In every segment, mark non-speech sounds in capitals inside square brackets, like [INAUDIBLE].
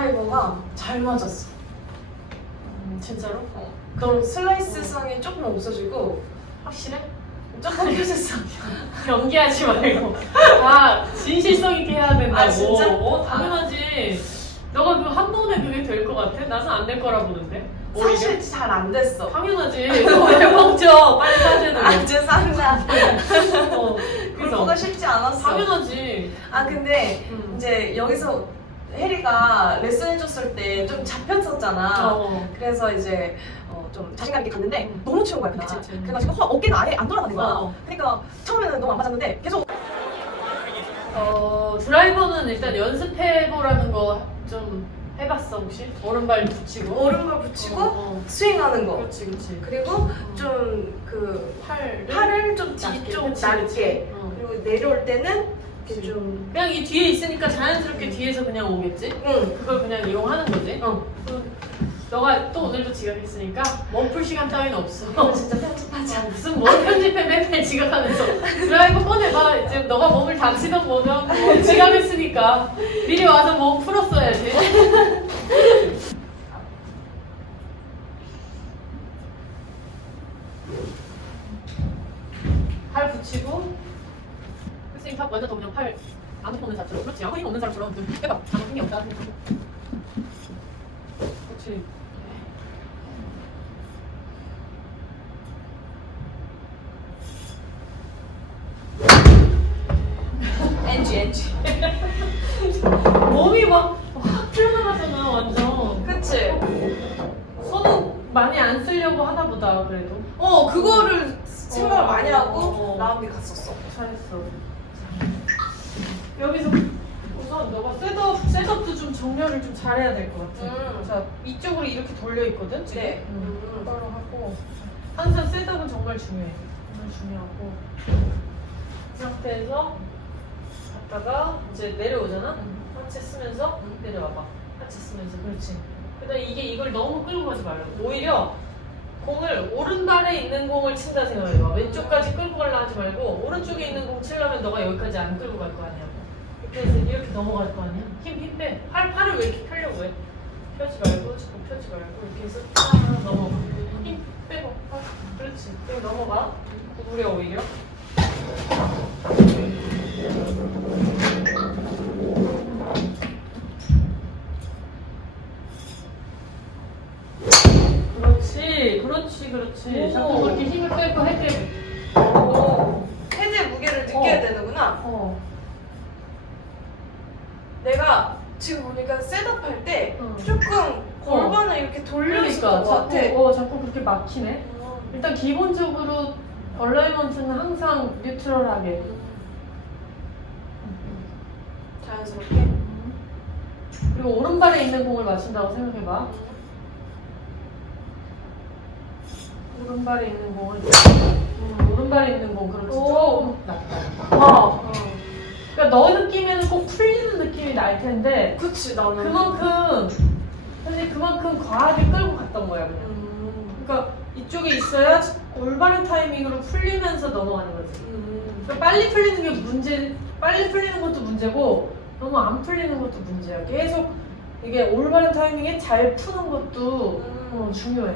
드라이버가 잘 맞았어. 음, 진짜로? 어. 그럼 슬라이스성이 조금 없어지고 확실해? 조금 펴졌어. [LAUGHS] 연기하지 말고 아 진실성 있게 해야 된다고 아, 진짜? 어, 당연하지 너가 그 한 번에 그게 될 것 같아? 나는 안 될 거라 보는데 오히려? 사실 잘 안 됐어. 당연하지 [LAUGHS] 너왜 멈춰 빨리 사죄는 아 죄송합니다. 어, 그래서 쉽지 않았어. 당연하지 아 근데 음. 이제 여기서 혜리가 레슨 해줬을 때 좀 잡혔었잖아. 어. 그래서 이제 어, 좀 자신감 있게 갔는데 음. 너무 치운 거야 그날. 그치, 그치. 그래가지고 허, 어깨가 아예 안 돌아가는 거야. 어. 그러니까 처음에는 너무 안 맞았는데 계속 어, 드라이버는 일단 연습해보라는 거 좀 해봤어 혹시? 오른발 붙이고 오른발 붙이고 어, 어. 스윙하는 거. 그렇지 그렇지 그리고 좀 그 팔을 팔을 좀 낮게, 뒤쪽 그치, 낮게 그치. 어. 그리고 내려올 때는 이렇게. 좀 그냥 이 뒤에 있으니까 자연스럽게 뒤에서 그냥 오겠지? 응. 그걸 그냥 이용하는 거지. 어. 그, 너가 또 오늘도 지각했으니까 멈풀 시간 따위는 없어. 진짜 편집하자. 무슨 뭘 편집해 맨날 지각하면서 드라이브 꺼내봐 이제 너가 몸을 다치던 뭐든 뭐 지각했으니까 미리 와서 몸 풀었어야지 [LAUGHS] 팔 붙이고 탑 완전 그냥 팔 아무 힘 없는 자체로 그렇지. 아무 힘 없는 사람처럼. 좀 해봐. 아무 힘이 없다. 생각하고 그렇지. NG [LAUGHS] NG. 몸이 막확 풀려나가잖아 완전. 그치? 손은 많이 안 쓰려고 하나 보다 그래도. 어 그거를 생각을 어, 많이 어, 하고 어. 라운드 갔었어. 잘했어 여기서 우선 너가 셋업, 셋업도 좀 정렬을 좀 잘해야 될 것 같아. 음. 자 이쪽으로 이렇게 돌려 있거든 지금? 네. 음. 음. 똑바로 하고. 항상 셋업은 정말 중요해. 정말 중요하고. 이 상태에서 갔다가 이제 내려오잖아? 하체 쓰면서 음. 내려와봐. 하체 쓰면서. 그렇지. 그 다음 이게 이걸 너무 끌고 가지 말고 오히려 공을 오른발에 있는 공을 친다 생각해봐. 왼쪽까지 끌고 가려 하지 말고 오른쪽에 있는 공 치려면 너가 여기까지 안 끌고 갈 거 아니야 해서 이렇게 넘어갈 거 아니야? 힘 힘 빼. 팔, 팔을 왜 이렇게 펴려고 해? 펴지 말고 자꾸 펴지 말고 이렇게 해서 딱 넘어가. 힘 빼고 팔. 그렇지. 여기 넘어가. 구부려 오히려 그렇지 그렇지 그렇지. 오. 자꾸 그렇게 힘을 빼고 헤드 오. 헤드의 무게를 느껴야 어. 되는구나. 어. 내가 지금 보니까 셋업 할때 어. 조금 골반을 이렇게 돌려줄 그러니까 것 자꾸 같아. 어 자꾸 그렇게 막히네 일단 기본적으로 얼라이먼트는 항상 뉴트럴하게 자연스럽게. 그리고 오른발에 있는 공을 맞춘다고 생각해봐 오른발에 있는 공을 음, 오른발에 있는 공 그렇지 오. 조금 낫다 와. 어. 그러니까 너 느낌에는 꼭 풀리는 느낌이 날 텐데 그치 나는. 그만큼 사실 그만큼 과하게 끌고 갔던 거야 그냥 음. 그러니까 이쪽에 있어야 올바른 타이밍으로 풀리면서 넘어가는 거지 음. 그러니까 빨리 풀리는 게 문제 빨리 풀리는 것도 문제고 너무 안 풀리는 것도 문제야 계속 이게 올바른 타이밍에 잘 푸는 것도 음. 어, 중요해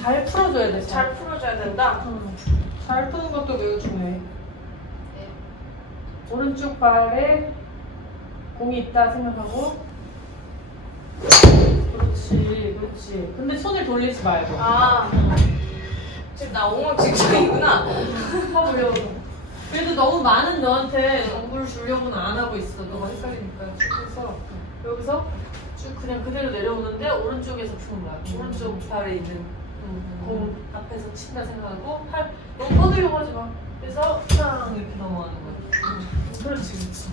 잘 풀어줘야 돼 잘 풀어줘야 된다. 어, 잘 푸는 것도 매우 중요해 오른쪽 발에 공이 있다 생각하고. 그렇지 그렇지. 근데 손을 돌리지 말고. 아. 지금 나 엉망진창이구나. 확 올려서 그래도 너무 많은 너한테 정보를 주려고는 안 하고 있어. 너가 헷갈리니까 그래서. 여기서 쭉 그냥 그대로 내려오는데 오른쪽에서 푸는 거야. 오른쪽 발에 있는 공 앞에서 친다 생각하고 팔 너무 뻗으려고 하지 마 그래서 탕 이렇게 넘어가는 거야? 응. 그렇지 그렇지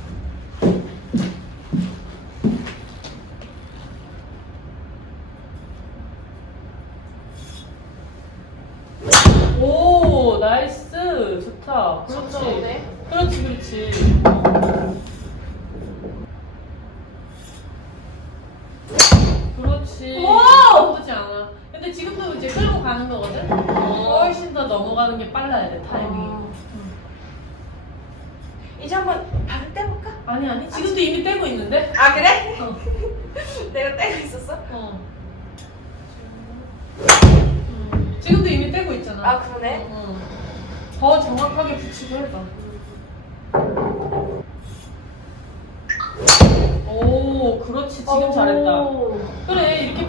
오 나이스. 좋다. 그렇지. 그렇지 그렇지 이제 한번 발을 떼볼까? 아니 아니 지금도 이미 떼고 있는데 아 그래? 어. [LAUGHS] 내가 떼고 있었어? 어 음, 지금도 이미 떼고 있잖아 아 그러네 어, 어. 더 정확하게 붙이고 해봐 오 그렇지 지금 잘했다 그래 이렇게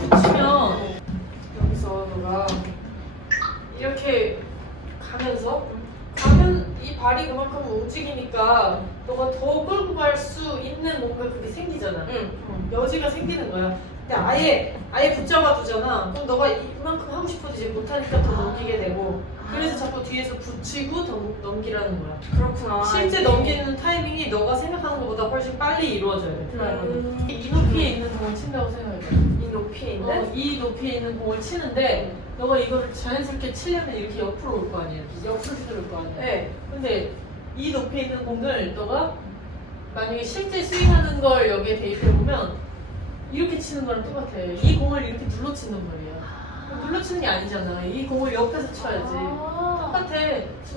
더 끌고 갈 수 있는 뭔가 그게 생기잖아. 응. 어, 여지가 생기는 거야. 근데 아예 아예 붙잡아 두잖아. 그럼 너가 이만큼 하고 싶어도 이제 못하니까 더 넘기게 되고. 그래서 자꾸 뒤에서 붙이고 더 넘기라는 거야. 그렇구나. 실제 넘기는 타이밍이 너가 생각하는 것보다 훨씬 빨리 이루어져야 돼. 드라이버는. 음. 이 높이에 있는 공을 친다고 생각해. 이 높이에 있는. 어, 이 높이에 있는 공을 치는데 너가 이거를 자연스럽게 치려면 이렇게 옆으로 올 거 아니야. 옆으로 휘두를 거 아니야. 네. 근데 이 높이에 있는 공을 너가 만약에 실제 스윙하는 걸 여기에 대입해 보면 이렇게 치는 거랑 똑같아. 이 공을 이렇게 눌러 친단 말이야. 눌러 치는 게 아니잖아. 이 공을 옆에서 쳐야지. 아. 똑같아.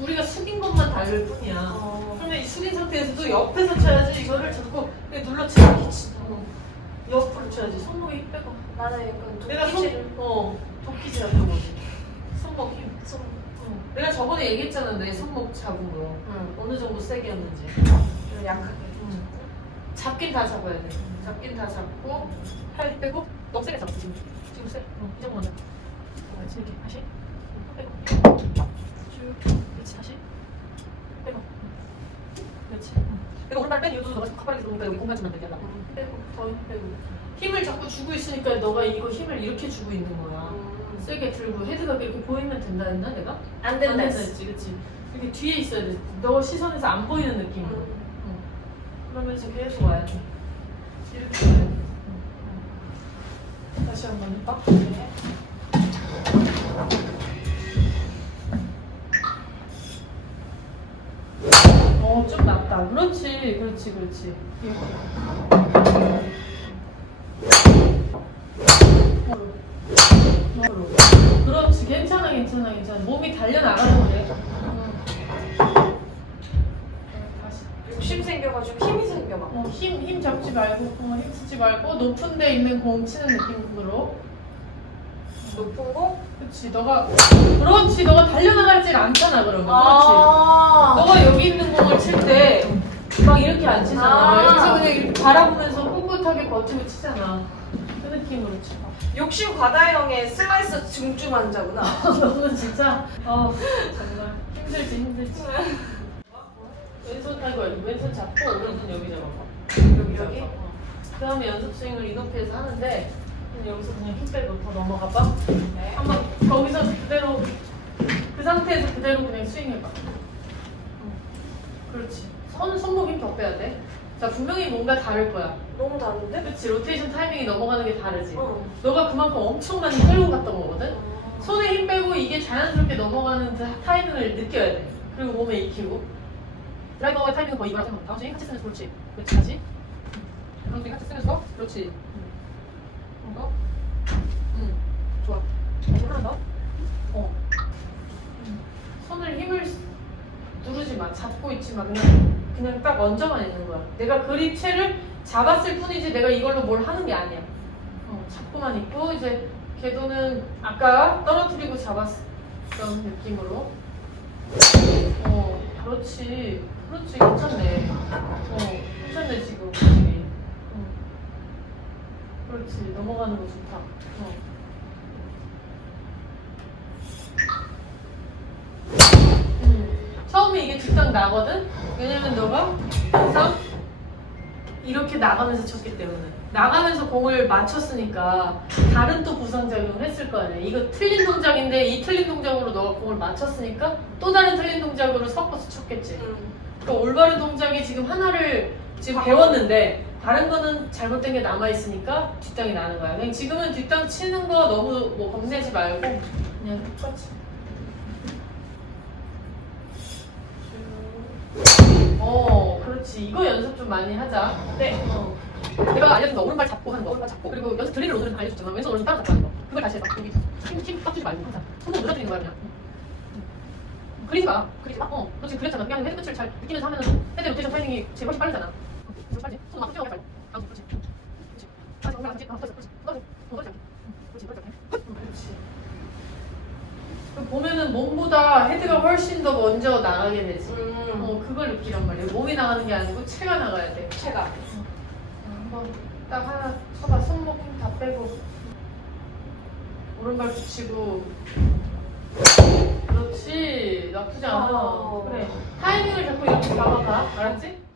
우리가 숙인 것만 다를 뿐이야. 어. 그러면 이 숙인 상태에서도 옆에서 쳐야지 이거를 자꾸 눌러 치고 이렇게 치. 어. 옆으로 쳐야지. 손목에 힘 빼고. 나는 약간 내가. 손, 어, 도끼질 했던 거지. 손목 힘. 손. 어. 내가 저번에 얘기했잖아. 내 손목 잡은 거. 응. 어느 정도 세게 했는지. 좀 약하게. 잡긴 다 잡아야 돼. 잡긴 다 잡고 팔 빼고 너무 세게 잡지 지금. 지금 세. 어, 이 정도만 잡. 어, 그렇지 이렇게 다시 빼고 쭉 그렇지 다시 빼고 그렇지. 내가 오른발 뺀 이유도 너가 가파르게 들어오니까 여기 공간 좀 만들게 하려고. 빼고 더힘 빼고 힘을 자꾸 주고 있으니까 너가 이거 힘을 이렇게 주고 있는 거야. 음. 세게 들고 헤드가 이렇게 보이면 된다 했나 내가? 안안 된다. 했지, 그렇지. 이렇게 뒤에 있어야 돼. 너 시선에서 안 보이는 느낌으로. 그러면서 계속 돼. 이렇게. 다시 한번 해봐. 네. 어, 좀 낫다. 그렇지, 그렇지, 그렇지. 그렇지, 괜찮아, 괜찮아, 괜찮아. 몸이 달려나가는 거네. 응. 다시. 욕심 생겨가지고 막. 어, 힘, 힘 잡지 말고, 어, 힘 쓰지 말고, 높은 데 있는 공 치는 느낌으로. 높은 거? 그렇지, 너가, 그렇지, 너가 달려나가질 않잖아, 그러면. 그렇지. 아. 너가 여기 있는 공을 칠 때, 막 이렇게 안 치잖아. 아. 여기서 그냥 이렇게 바라보면서 꿋꿋하게 버티고 치잖아. 그 느낌으로 쳐. 욕심 과다형의 슬라이스 중증 환자구나. [LAUGHS] 너는 진짜, 어, 정말 힘들지, 힘들지. 왼손, 아이고, 왼손 잡고, 오른손 여기 잡아봐. 여기 여기? 잡아. 그 다음에 연습 스윙을 이 높이에서 하는데, 그냥 여기서 그냥 힘 빼고 더 넘어가 봐. 네. 한번 거기서 그대로, 그 상태에서 그대로 그냥 스윙해봐. 응. 그렇지. 손, 손목 힘 더 빼야 돼. 자, 분명히 뭔가 다를 거야. 너무 다른데? 그렇지. 로테이션 타이밍이 넘어가는 게 다르지. 어. 너가 그만큼 엄청 많이 끌고 갔던 거거든? 손에 힘 빼고 이게 자연스럽게 넘어가는 그 타이밍을 느껴야 돼. 그리고 몸에 익히고. 드라이버의 타이밍은 거의 이거랑 상관없다. 다음 스윙 같이 쓰면서 그렇지. 그렇지, 다시. 다음 스윙 같이 쓰면서 그렇지. 응. 거. 응. 좋아. 다시 하나 더. 어. 응. 손을 힘을 쓰- 누르지 마. 잡고 있지 마. 그냥, 그냥 딱 얹어만 있는 거야. 내가 그립체를 잡았을 뿐이지 내가 이걸로 뭘 하는 게 아니야. 어, 잡고만 있고 이제 궤도는 아까 떨어뜨리고 잡았던 느낌으로 어 그렇지 그렇지 괜찮네 어 괜찮네 지금. 어. 그렇지 넘어가는 거 좋다 어. 음, 처음에 이게 뒷땅 나거든 왜냐면 너가 항상 이렇게 나가면서 쳤기 때문에 나가면서 공을 맞췄으니까 다른 또 부상작용을 했을 거 아니야 이거 틀린 동작인데 이 틀린 동작으로 너가 공을 맞췄으니까 또 다른 틀린 동작으로 섞어서 쳤겠지 음. 그 올바른 동작이 지금 하나를 지금 배웠는데 다른 거는 잘못된 게 남아 있으니까 뒷땅이 나는 거야. 그냥 지금은 뒷땅 치는 거 너무 뭐 겁내지 말고 그냥 똑같이. 어, 그렇지. 이거 연습 좀 많이 하자. 네. 어. 내가 알려준 거 오른발 잡고 하는 거. 오른발 잡고. 그리고 연습 드릴을 오늘은 알려줬잖아. 왼손 오른손 따라 잡고 하는 거. 그걸 다시 해봐. 여기 힘, 힘 빡주지 말고 항상. 손목 늘어뜨리는 거야 그냥. 그리지 마. 그리지 마. 어. 너 지금 그랬잖아. 그냥 헤드 끝을 잘 느끼면서 하면은 헤드 로테이션 트레이닝이 제일 훨씬 빠르잖아. 그렇지. 빠르지? 손 앞으로 뛰어가게 빨리. 아, 그렇지. 그렇지. 아, 정말 안 돼. 아, 그렇지. 그렇지. 떨어져. 어, 떨어져. 그렇지. 떨어져. 그렇지. 어, 보면은 몸보다 헤드가 훨씬 더 먼저 나가게 되지. 음. 어, 그걸 느끼란 말이야. 몸이 나가는 게 아니고 체가 나가야 돼. 체가. 어. 한번 딱 하나 쳐봐. 손목 힘 다 빼고. 오른발 붙이고. 그렇지. 나쁘지 않아. 어. 그래. 타이밍을 자꾸 이렇게 잡아봐. 알았지?